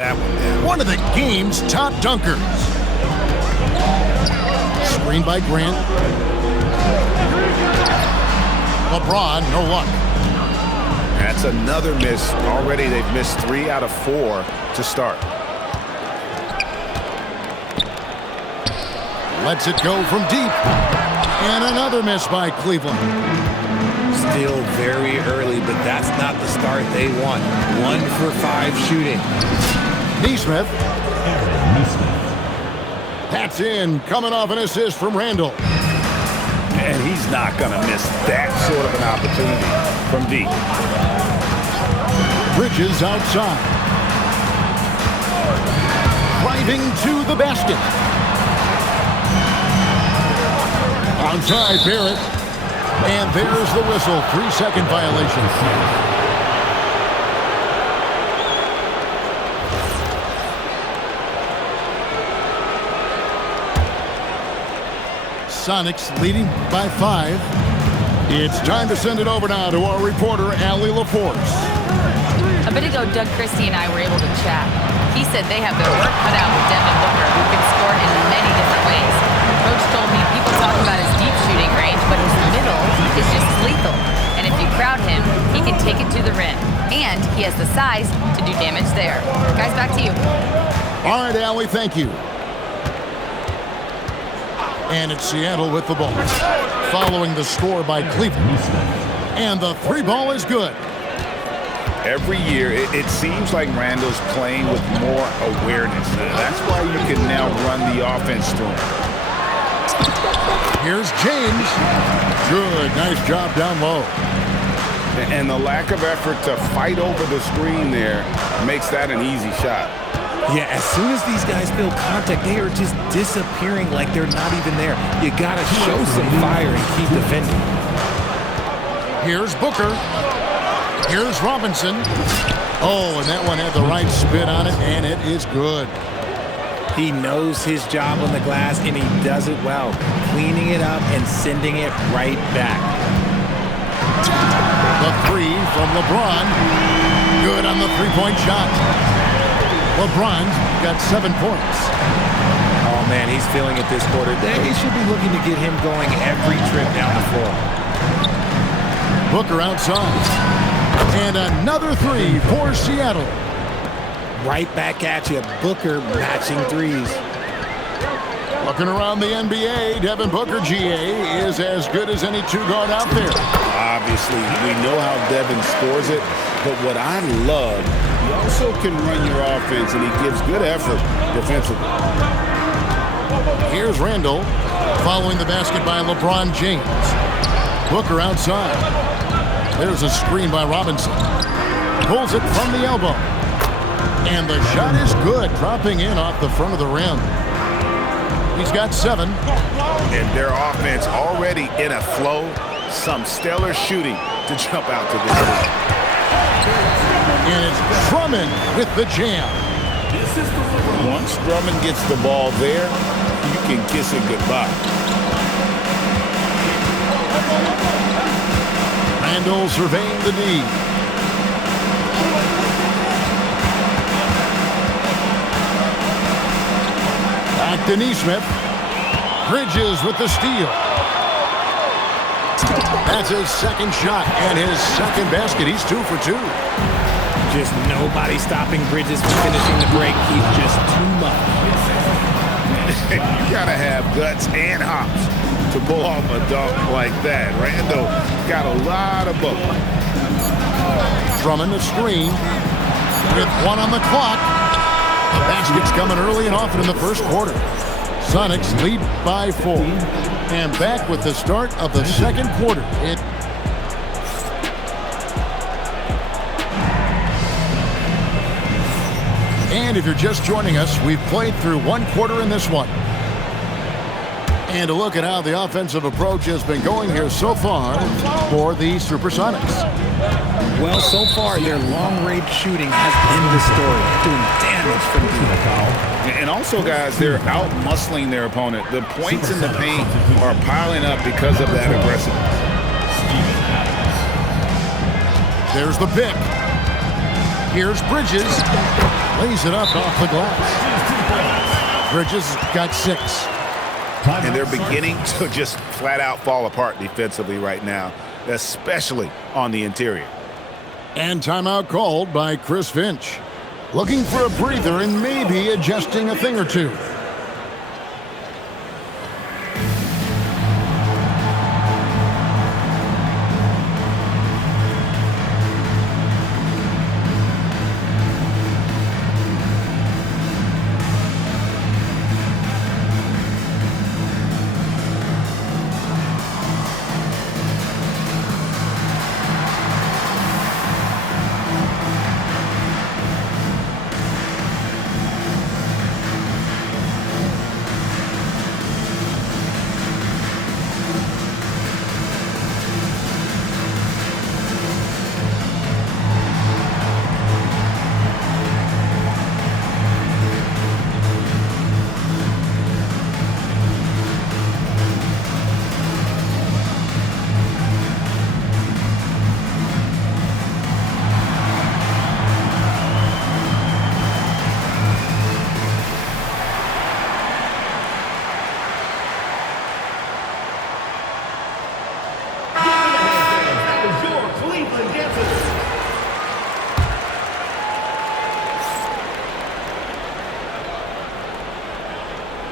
That one down. One of the game's top dunkers. Screen by Grant. LeBron, no luck. That's another miss. Already they've missed 3 out of 4 to start. Lets it go from deep. And another miss by Cleveland. Still very early, but that's not the start they want. 1 for 5 shooting. Nesmith. That's in, coming off an assist from Randall. And he's not going to miss that sort of an opportunity from deep. Bridges outside. Driving to the basket. Outside Barrett. And there's the whistle. 3-second violation. Sonics leading by 5. It's time to send it over now to our reporter, Allie LaForce. A bit ago, Doug Christie and I were able to chat. He said they have their work cut out with Devin Booker, who can score in many different ways. Coach told me people talk about his deep shooting range, but his middle is just lethal. And if you crowd him, he can take it to the rim. And he has the size to do damage there. Guys, back to you. All right, Allie, thank you. And it's Seattle with the ball. Following the score by Cleveland. And the 3 ball is good. Every year, it seems like Randall's playing with more awareness. That's why you can now run the offense through him. Here's James. Good, nice job down low. And the lack of effort to fight over the screen there makes that an easy shot. Yeah, as soon as these guys feel contact, they are just disappearing like they're not even there. You gotta show some fire and keep defending. Here's Booker. Here's Robinson. Oh, and that one had the right spin on it, and it is good. He knows his job on the glass, and he does it well, cleaning it up and sending it right back. The 3 from LeBron. Good on the 3-point shot. LeBron's got 7 points. Oh, man, he's feeling it this quarter. They should be looking to get him going every trip down the floor. Booker outside. And another 3 for Seattle. Right back at you. Booker matching threes. Looking around the NBA, Devin Booker, GA, is as good as any 2-guard out there. Obviously, we know how Devin scores it, but what I love, he also can run your offense, and he gives good effort defensively. Here's Randall, following the basket by LeBron James. Booker outside. There's a screen by Robinson. Pulls it from the elbow. And the shot is good, dropping in off the front of the rim. He's got 7. And their offense already in a flow. Some stellar shooting to jump out to this lead. And it's Drummond with the jam. Once Drummond gets the ball there, you can kiss it goodbye. Randall surveying the D. Back to Nesmith. Bridges with the steal. That's his second shot and his second basket. He's 2 for 2. Just nobody stopping Bridges from finishing the break. He's just too much. You gotta have guts and hops to pull off a dunk like that. Randall got a lot of both. Drummond the screen with 1 on the clock. The basket's coming early and often in the first quarter. Sonics lead by 4. And back with the start of the second quarter. And if you're just joining us, we've played through 1 quarter in this one. And to look at how the offensive approach has been going here so far for the Supersonics. Well, so far, their long-range shooting has been the story, doing damage from deep. And also, guys, they're out-muscling their opponent. The points in the paint are piling up because of that aggressiveness. There's the pick. Here's Bridges. Lays it up off the glass. Bridges got 6. And they're beginning to just flat out fall apart defensively right now, especially on the interior. And timeout called by Chris Finch. Looking for a breather and maybe adjusting a thing or two.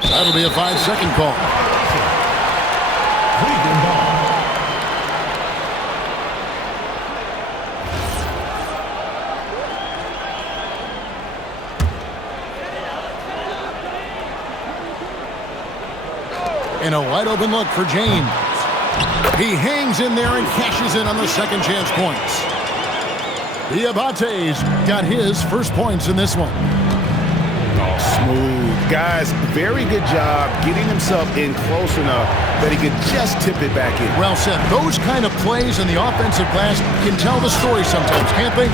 That'll be a 5-second call. And a wide open look for James. He hangs in there and cashes in on the second chance points. Diabate's got his first points in this one. Smooth. Guys, very good job getting himself in close enough that he could just tip it back in. Well said. Those kind of plays in the offensive glass can tell the story sometimes, can't they?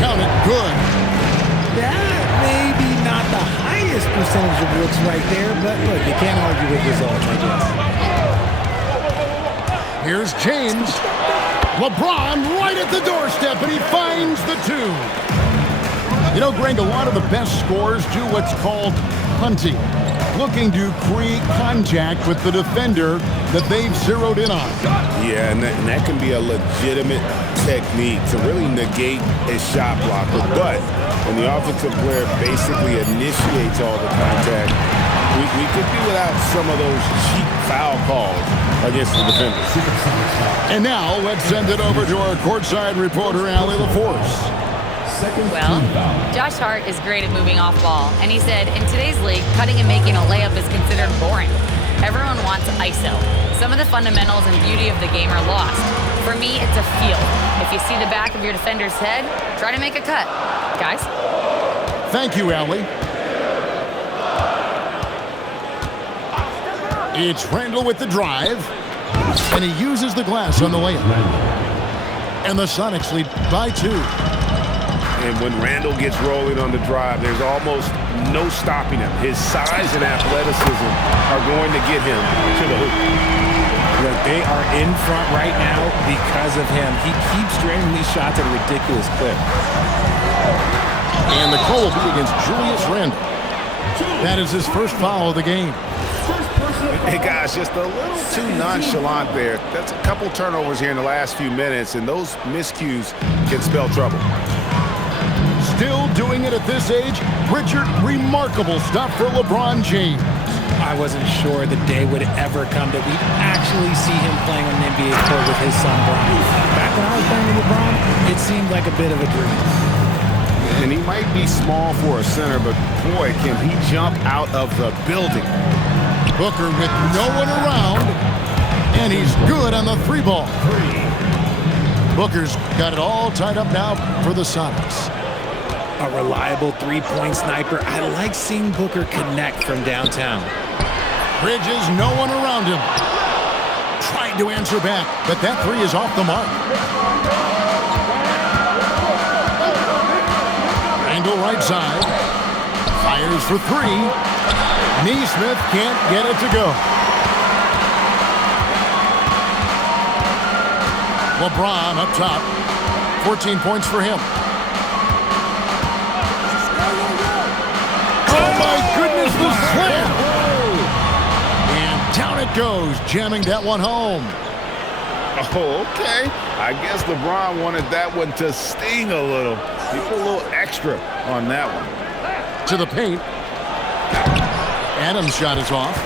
Count it. Good. That maybe not the highest percentage of looks right there, but look, you can't argue with results, I guess. Here's James. LeBron right at the doorstep, and he finds the 2. You know, Greg, a lot of the best scorers do what's called hunting, looking to create contact with the defender that they've zeroed in on. Yeah, and that can be a legitimate technique to really negate a shot blocker. But when the offensive player basically initiates all the contact, we could be without some of those cheap foul calls against the defenders. And now let's send it over to our courtside reporter, Allie LaForce. Well, Josh Hart is great at moving off ball, and he said, in today's league, cutting and making a layup is considered boring. Everyone wants ISO. Some of the fundamentals and beauty of the game are lost. For me, it's a feel. If you see the back of your defender's head, try to make a cut. Guys? Thank you, Allie. It's Randall with the drive, and he uses the glass on the layup. And the Sonics lead by 2. And when Randall gets rolling on the drive, there's almost no stopping him. His size and athleticism are going to get him to the hoop. Look, they are in front right now because of him. He keeps draining these shots at a ridiculous clip. And the call will be against Julius Randle. That is his first foul of the game. Hey, guys, just a little too nonchalant there. That's a couple turnovers here in the last few minutes, and those miscues can spell trouble. Still doing it at this age, Richard, remarkable stuff for LeBron James. I wasn't sure the day would ever come that we'd actually see him playing on an NBA court with his son, Brian. Back when I was playing with LeBron, it seemed like a bit of a dream. And he might be small for a center, but boy, can he jump out of the building. Booker with no one around, and he's good on the 3-ball. Booker's got it all tied up now for the Sonics. A reliable three-point sniper. I like seeing Booker connect from downtown. Bridges, no one around him. Tried to answer back, but that 3 is off the mark. Randall right side. Fires for 3. Neesmith can't get it to go. LeBron up top. 14 points for him. There's the slam. And down it goes, jamming that one home. Oh, okay. I guess LeBron wanted that one to sting a little. He put a little extra on that one. To the paint. Adams' shot is off.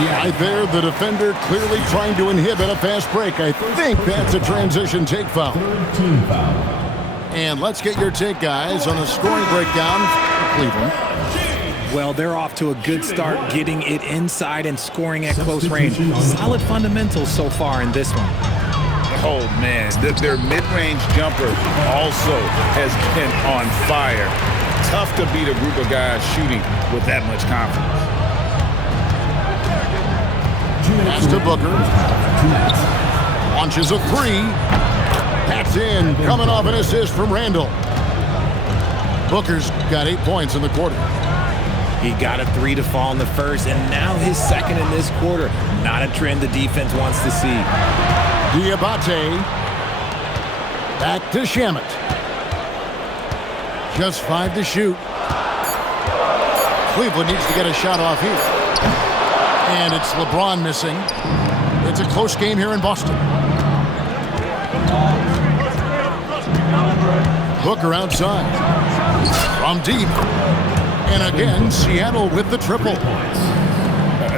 Right there, the defender clearly trying to inhibit a fast break. I think that's a transition take foul. Team foul. And let's get your take, guys, on the scoring breakdown for Cleveland. Well, they're off to a good start getting it inside and scoring at close range. Solid fundamentals so far in this one. Oh, man. Their mid-range jumper also has been on fire. Tough to beat a group of guys shooting with that much confidence. Pass to Booker. Launches a three. That's in. Coming off an assist from Randall. Booker's got 8 points in the quarter. He got a 3 to fall in the first, and now his second in this quarter. Not a trend the defense wants to see. Diabate. Back to Shamet. Just 5 to shoot. Cleveland needs to get a shot off here. And it's LeBron missing. It's a close game here in Boston. Booker outside. From deep. And again, Seattle with the triple.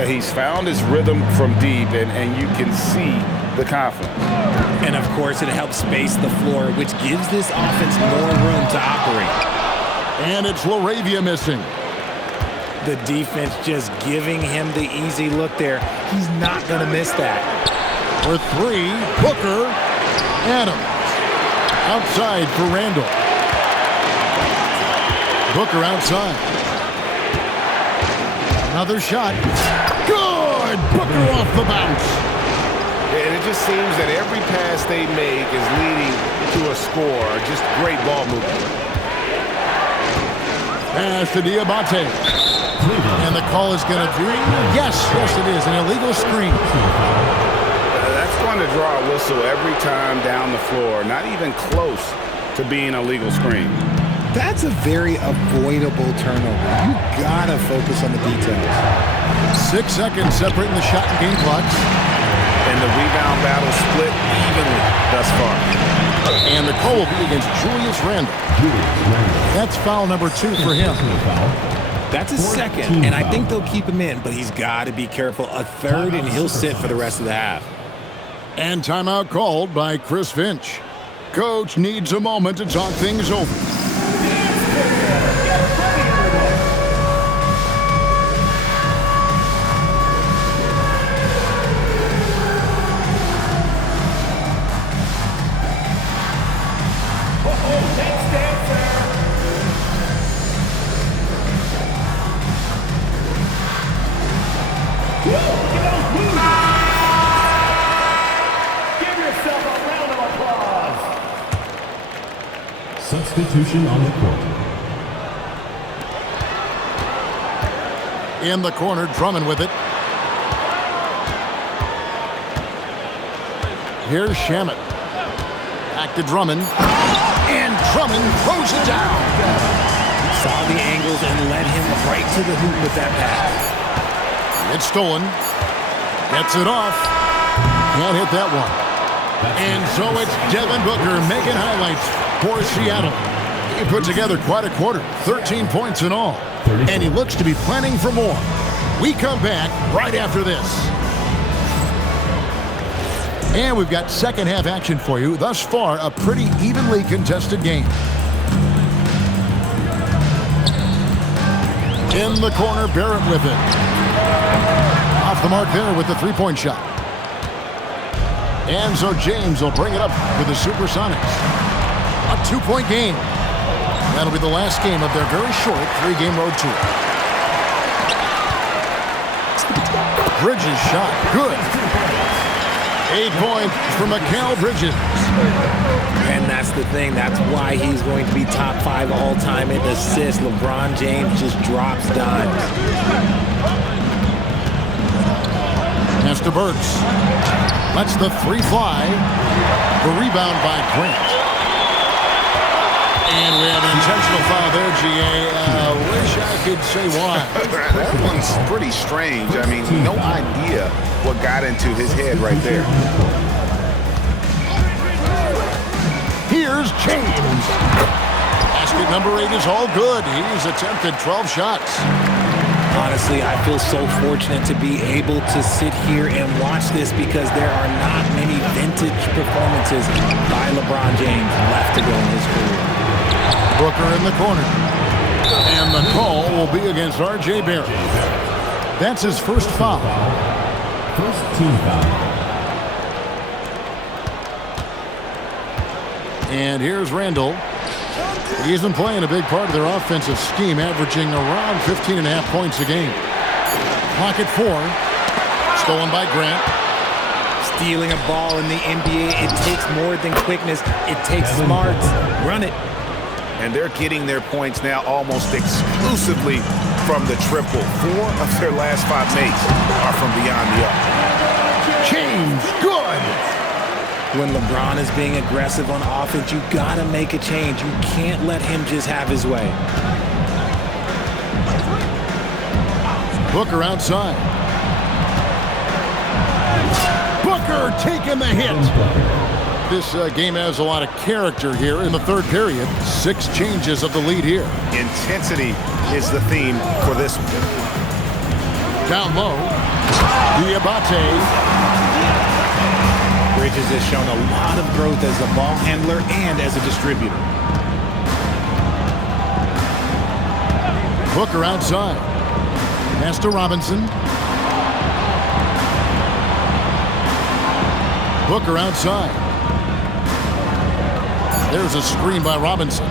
He's found his rhythm from deep, and you can see the confidence. And, of course, it helps space the floor, which gives this offense more room to operate. And it's Laravia missing. The defense just giving him the easy look there. He's not going to miss that. For 3, Booker. Adams. Outside for Randall. Booker outside. Another shot. Good! Booker off the bounce. And it just seems that every pass they make is leading to a score. Just great ball movement. Pass to Diabate. And the call is going to be, yes, it is, an illegal screen. That's going to draw a whistle every time down the floor. Not even close to being a legal screen. That's a very avoidable turnover. You gotta focus on the details. 6 seconds separating the shot and game clocks. And the rebound battle split evenly thus far. And the call will be against Julius Randle. That's foul number 2 for him. That's a second, and I think they'll keep him in, but he's got to be careful. A third, and he'll sit for the rest of the half. And timeout called by Chris Finch. Coach needs a moment to talk things over. Substitution on the court. In the corner, Drummond with it. Here's Shamet. Back to Drummond. And Drummond throws it down. Saw the angles and led him right to the hoop with that pass. It's stolen. Gets it off. Can't hit that one. And so it's Devin Booker making highlights for Seattle. He put together quite a quarter, 13 points in all. And he looks to be planning for more. We come back right after this. And we've got second half action for you. Thus far, a pretty evenly contested game. In the corner, Barrett with it. Off the mark there with the three-point shot. And so James will bring it up with the Supersonics. A 2-point game. That'll be the last game of their very short 3-game road tour. Bridges shot. Good. 8 points for Mikal Bridges. And that's the thing. That's why he's going to be top 5 all-time in assists. LeBron James just drops dimes. Pass to Burks. Lets the 3 fly. The rebound by Grant. And we have an intentional foul there, GA. Wish I Kids say why. That one's pretty strange. I mean, no idea what got into his head right there. Here's James. Basket number 8 is all good. He's attempted 12 shots. Honestly, I feel so fortunate to be able to sit here and watch this because there are not many vintage performances by LeBron James left to go in his career. Booker in the corner. And the call will be against R.J. Barrett. That's his first foul. First team foul. And here's Randall. He's been playing a big part of their offensive scheme, averaging around 15.5 points a game. Clock at 4. Stolen by Grant. Stealing a ball in the NBA, it takes more than quickness. It takes smarts. Run it. And they're getting their points now almost exclusively from the triple. 4 of their last 5 makes are from beyond the arc. James, good. When LeBron is being aggressive on offense, you gotta make a change. You can't let him just have his way. Booker outside. Booker taking the hit. This game has a lot of character here in the third period. 6 changes of the lead here. Intensity is the theme for this one. Down low. Diabate. Bridges has shown a lot of growth as a ball handler and as a distributor. Booker outside. Pass to Robinson. Booker outside. There's a screen by Robinson.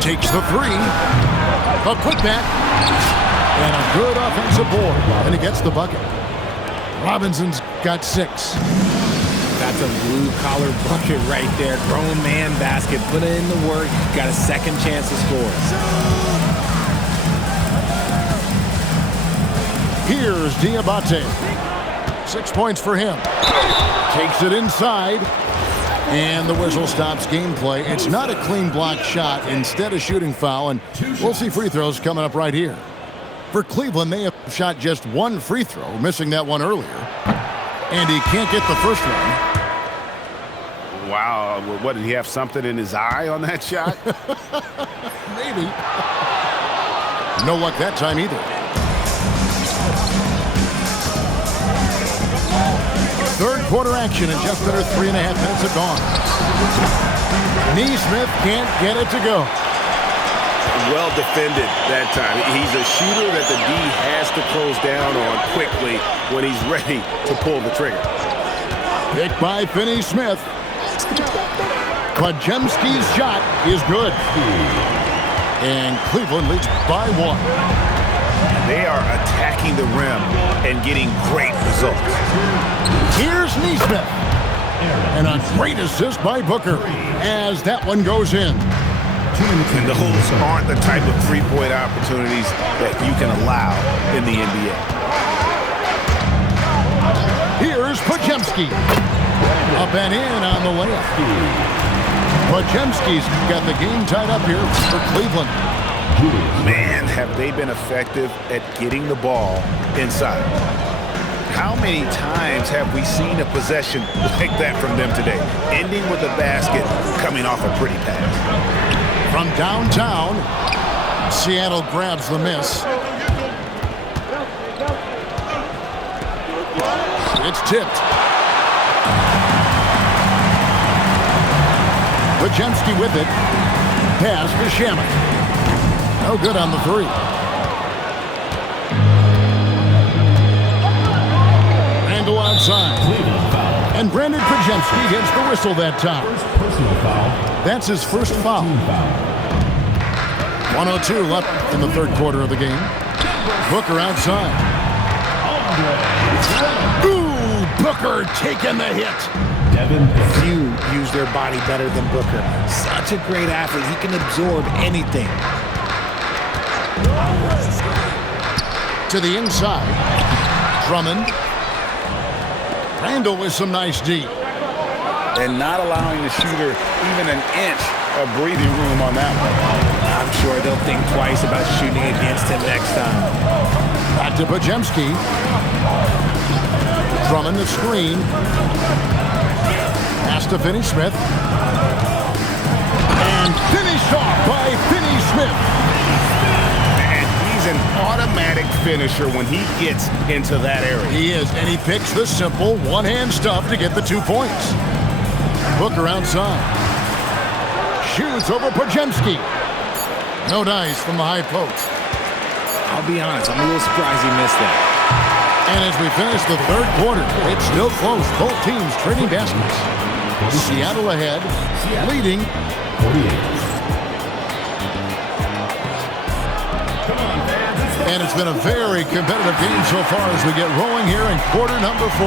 Takes the 3. A putback. And a good offensive board. And he gets the bucket. Robinson's got 6. That's a blue-collar bucket right there. Grown man basket. Put in the work. Got a second chance to score. Here's Diabate. 6 points for him. Takes it inside. And the whistle stops gameplay. It's not a clean block shot. Instead, a shooting foul. And we'll see free throws coming up right here. For Cleveland, they have shot just 1 free throw, missing that one earlier. And he can't get the first one. Wow, what, did he have something in his eye on that shot? Maybe. No luck that time either. Third quarter action and just under 3.5 minutes have gone. Neesmith can't get it to go. Well defended that time. He's a shooter that the D has to close down on quickly when he's ready to pull the trigger. Picked by Finney-Smith. Podziemski's shot is good. And Cleveland leads by 1. They are attacking the rim and getting great results. Here's Neesmith. And a great assist by Booker as that one goes in. And those aren't the type of three-point opportunities that you can allow in the NBA. Here's Podziemski. Up and in on the layup. Podziemski's got the game tied up here for Cleveland. Man, have they been effective at getting the ball inside. How many times have we seen a possession like that from them today? Ending with a basket, coming off a pretty pass. From downtown, Seattle grabs the miss. It's tipped. Podziemski with it. Pass to Shamet. No good on the 3. Randall outside. And Brandon Podziemski gets the whistle that time. Personal foul. That's his first foul. 1:02 left in the third quarter of the game. Booker outside. Ooh, Booker taking the hit. Few use their body better than Booker. Such a great athlete. He can absorb anything. To the inside. Drummond. Randall with some nice D. And not allowing the shooter even an inch of breathing room on that one. I'm sure they'll think twice about shooting against him next time. Back to Pajemski. Drummond the screen. Pass to Finney-Smith. And finished off by Finney-Smith. And he's an automatic finisher when he gets into that area. He is, and he picks the simple one-hand stuff to get the 2 points. Booker outside. Shoots over Pajemski. No dice from the high post. I'll be honest, I'm a little surprised he missed that. And as we finish the third quarter, it's still close. Both teams trading baskets. Seattle ahead, leading. 48. And it's been a very competitive game so far as we get rolling here in quarter number 4.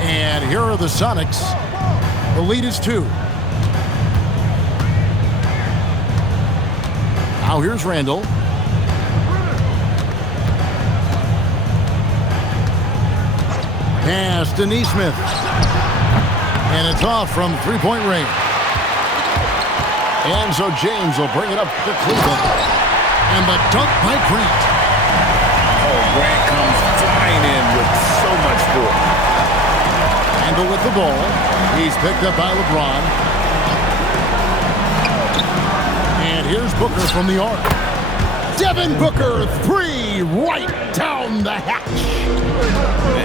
And here are the Sonics. The lead is 2. Now here's Randall. Pass to Neesmith. And it's off from three-point range. And so James will bring it up to Cleveland. And the dunk by Grant. Oh, Grant comes flying in with so much force. Randall with the ball. He's picked up by LeBron. And here's Booker from the arc. Devin Booker, 3 right down the hatch.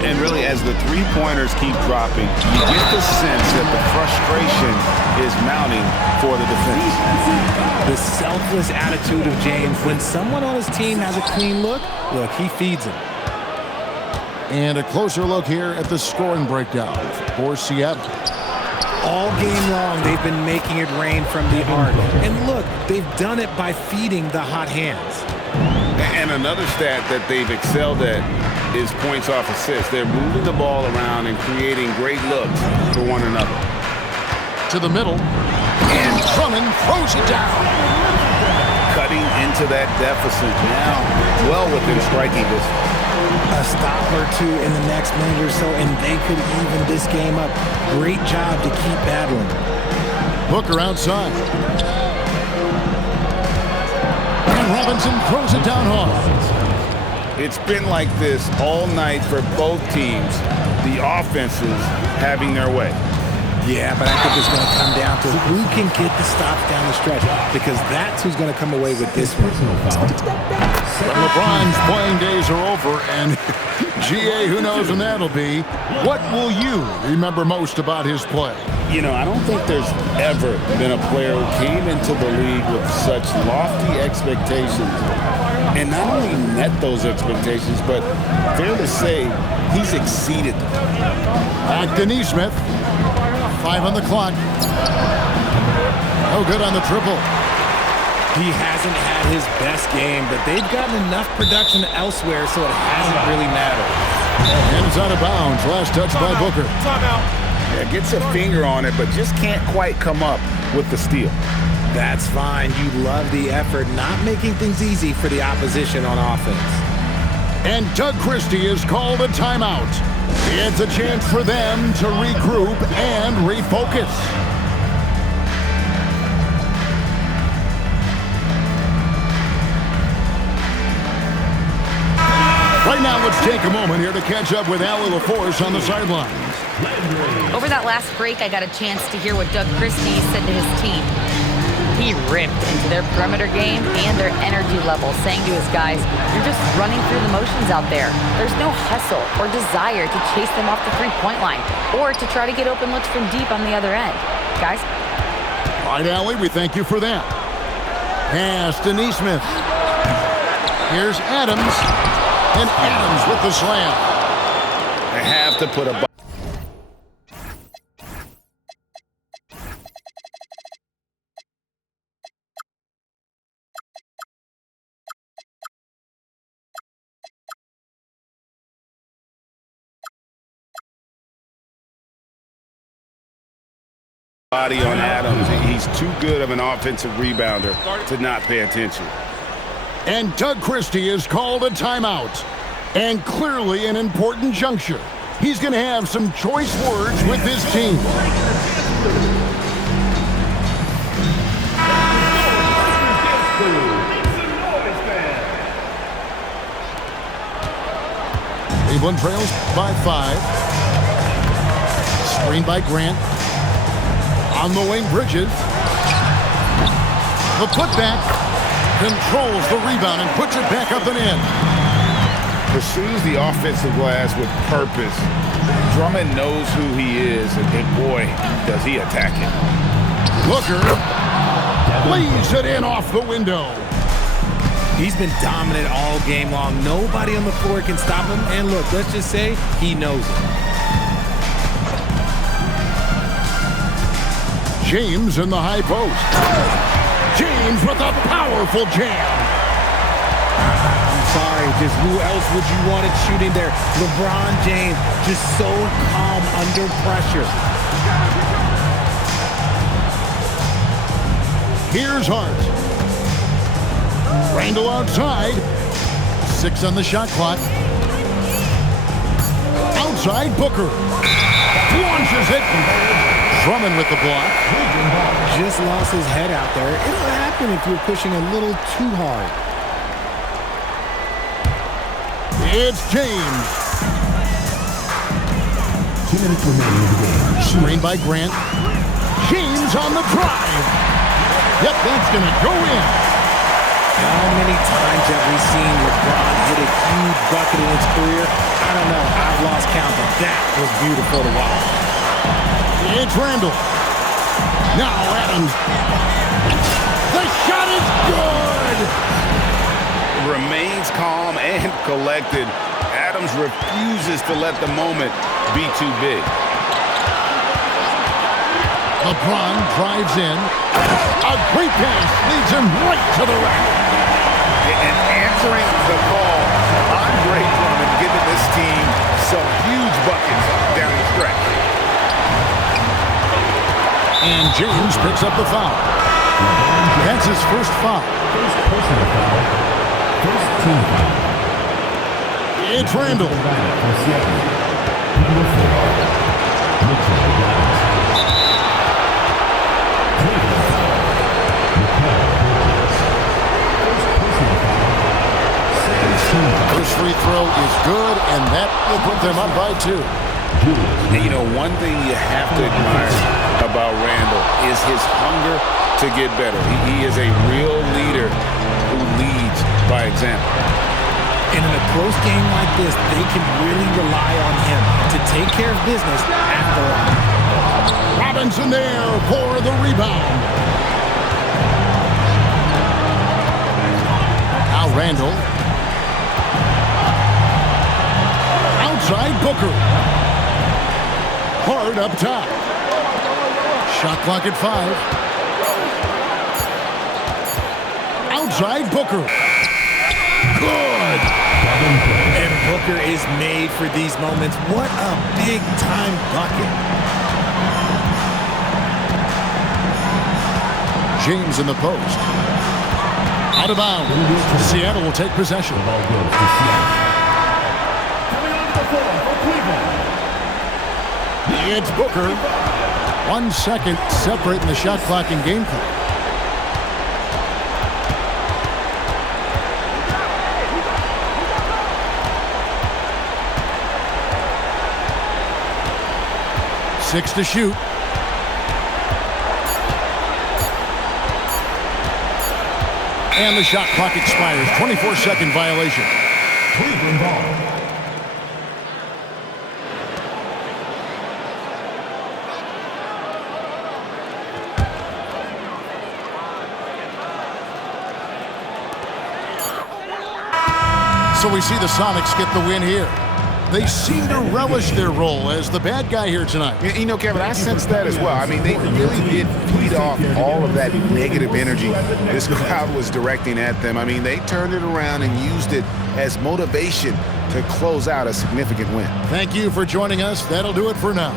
And really, as the three-pointers keep dropping, you get the sense that the frustration is mounting for the defense. The selfless attitude of James. When someone on his team has a clean look, he feeds him. And a closer look here at the scoring breakdown for Seattle. All game long, they've been making it rain from the arc. And look, they've done it by feeding the hot hands. And another stat that they've excelled at is points off assists. They're moving the ball around and creating great looks for one another. To the middle. And Drummond throws it down. Cutting into that deficit now, well within striking distance. A stop or two in the next minute or so, and they could even this game up. Great job to keep battling. Booker outside. And Robinson throws it down hard. It's been like this all night for both teams. The offenses having their way. Yeah, but I think it's going to come down to who can get the stops down the stretch, because that's who's going to come away with this one. But LeBron's playing days are over, and GA, who knows when that'll be. What will you remember most about his play? You know, I don't think there's ever been a player who came into the league with such lofty expectations and not only met those expectations, but fair to say, he's exceeded them. Back to Neesmith. 5 on the clock. No good on the triple. He hasn't had his best game, but they've gotten enough production elsewhere, so it hasn't really mattered. And it's out of bounds. Last touch by Booker. Yeah, gets a finger on it, but just can't quite come up with the steal. That's fine. You love the effort, not making things easy for the opposition on offense. And Doug Christie has called a timeout. It's a chance for them to regroup and refocus. Right now, let's take a moment here to catch up with Allie LaForce on the sidelines. Over that last break, I got a chance to hear what Doug Christie said to his team. He ripped into their perimeter game and their energy level, saying to his guys, "You're just running through the motions out there. There's no hustle or desire to chase them off the three-point line or to try to get open looks from deep on the other end. Guys?" All right, Allie, we thank you for that. Pass to Neesmith. Here's Adams. And Adams with the slam. They have to put a body on Adams. He's too good of an offensive rebounder to not pay attention. And Doug Christie has called a timeout. And clearly an important juncture. He's going to have some choice words with his team. Cleveland trails by 5. Screen by Grant. On the wing, Bridges. The putback controls the rebound and puts it back up and in. Pursues the offensive glass with purpose. Drummond knows who he is, and boy, does he attack it. Booker leaves it in off the window. He's been dominant all game long. Nobody on the floor can stop him. And look, let's just say he knows it. James in the high post. James with a powerful jam. I'm sorry, just who else would you want it shooting there? LeBron James, just so calm under pressure. Here's Hart. Randall outside. 6 on the shot clock. Outside, Booker. Launches it. Drummond with the block. Just lost his head out there. It'll happen if you're pushing a little too hard. It's James. 2 minutes remaining in the game. Screen by Grant. James on the drive. Yep, that's going to go in. How many times have we seen LeBron hit a huge bucket in his career? I don't know. I've lost count, but that was beautiful to watch. It's Randall. Now Adams. The shot is good. Remains calm and collected. Adams refuses to let the moment be too big. LeBron drives in. A great pass leads him right to the rack. And answering the call, Andre Drummond giving this team some huge buckets down the stretch. And James picks up the foul. That's his first foul. First personal foul. First team foul. It's Randall. For Seattle. Number 4. Mitchell Adams. Cleveland foul. Mikal Bridges. First personal foul. Second team foul. First free throw is good, and that will put them up by 2. And you know, one thing you have to admire about Randall is his hunger to get better. He is a real leader who leads by example. And in a close game like this, they can really rely on him to take care of business at the line. Robinson there for the rebound. Now Randall. Outside Booker. Hard up top. Shot clock at 5. Outside Booker. Good. And Booker is made for these moments. What a big-time bucket. James in the post. Out of bounds. Seattle will take possession. Ball goes to Seattle. It's Booker. 1 second separating the shot clock and game clock. Six to shoot. And the shot clock expires. 24-second violation. Cleveland ball. So we see the Sonics get the win here. They seem to relish their role as the bad guy here tonight. You know, Kevin, I sense that as well. I mean, they really did feed off all of that negative energy this crowd was directing at them. I mean, they turned it around and used it as motivation to close out a significant win. Thank you for joining us. That'll do it for now.